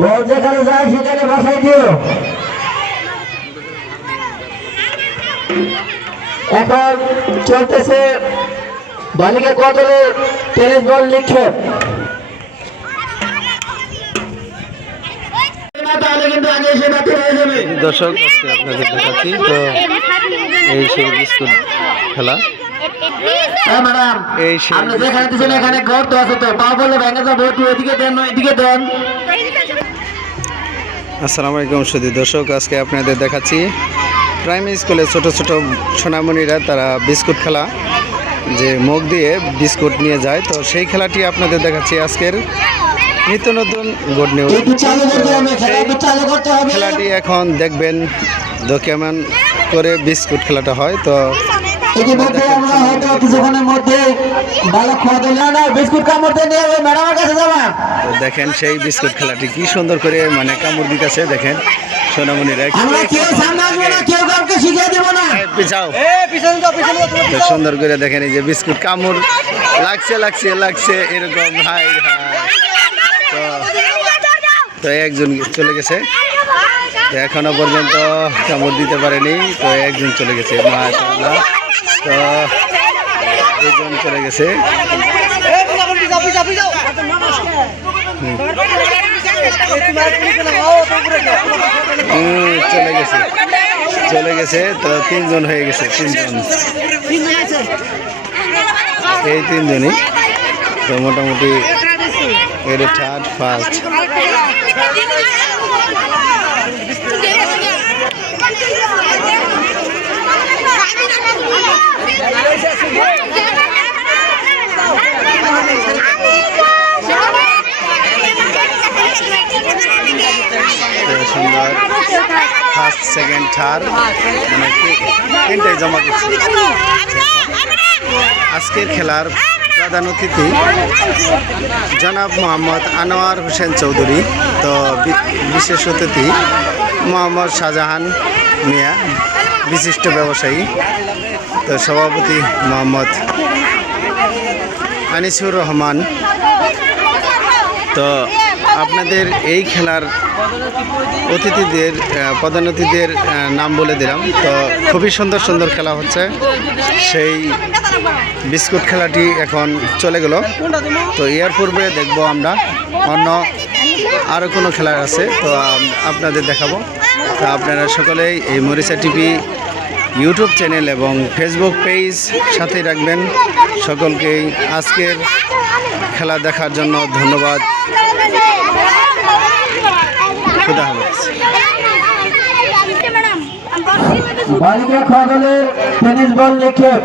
বল যেখানে যায় সেখানে বসাই দিও। এখন চলতেছে বালিকা কদলে টেনিস বল নিক্ষেপ। দর্শক, আজকে আপনাদের দেখাচ্ছি, তো এই সেই বিস্কুট খেলা। ম্যাডাম আপনি যেখানে দিচ্ছেন এখানে গর্ত আছে তো। পা বলে ভেঙে যাব একটু এদিকে দেন না দেন। আসসালামু আলাইকুম সুদী দর্শক। আজকে আপনাদের দেখাচ্ছি প্রাইমারি স্কুলে ছোট ছোট সোনামণিরা তারা বিস্কুট খেলা যে মুখ দিয়ে বিস্কুট নিয়ে যায়। তো সেই খেলাটি আপনাদের দেখাচ্ছি আজকের নিত্য নতুন গুড নিউজ খেলাটি এখন দেখবেন তো কেমন করে বিস্কুট খেলাটা হয়। তো ইতিমধ্যে আমরা হয়তো কিছুক্ষণের মধ্যে ভালো খাওয়া দিল না বিস্কুট কামড়তে নিয়ে ওই ম্যাডামের কাছে যাবা। তো দেখেন সেই বিস্কুট খেলাটি কি সুন্দর করে মানে কামড় দিতেছে দেখেন সোনামণিরা আমরা কেউ সামনে আসব না কেউ কাউকে শিখিয়ে দেবো না। পিছাও। তো সুন্দর করে দেখেন এই যে বিস্কুট কামড় লাগছে লাগছে লাগছে এরকম হাই হাই। তো একজন চলে গেছে। এখনও পর্যন্ত কামড় দিতে পারেনি তো একজন চলে গেছে মাশাআল্লাহ। তো দুজন চলে গেছে। চলে গেছে। চলে গেছে, তো তিনজন হয়ে গেছে, তিনজন। এই তিনজনই। তো মোটামুটি এর থার্ড ফার্স্ট সুন্দর ফার্স্ট সেকেন্ড থার্ড মানে তিনটাই জমা দিচ্ছে। আজকের খেলার প্রধান অতিথি জনাব মোহাম্মদ আনোয়ার হোসেন চৌধুরী, তো বিশেষ অতিথি মোহাম্মদ শাহজাহান মিয়া, বিশিষ্ট ব্যবসায়ী, তো সভাপতি মোহাম্মদ আনিসুর রহমান। তো আপনাদের এই খেলার অতিথিদের আহ, নাম বলে দিলাম। তো খুবই সুন্দর সুন্দর খেলা হচ্ছে। সেই বিস্কুট খেলাটি এখন চলে গেল। তো এর পূর্বে দেখব আমরা অন্য আরও কোনো খেলা আছে। তো আপনাদের দেখাবো। তো আপনারা সকলেই এই মরিচা টিভি ইউটিউব চ্যানেল এবং ফেসবুক পেজ সাথে রাখবেন। সকলকেই আজকের খেলা দেখার জন্য ধন্যবাদ। খুদা হাফেজ। বালিকা কদলে টেনিস বল নিক্ষেপ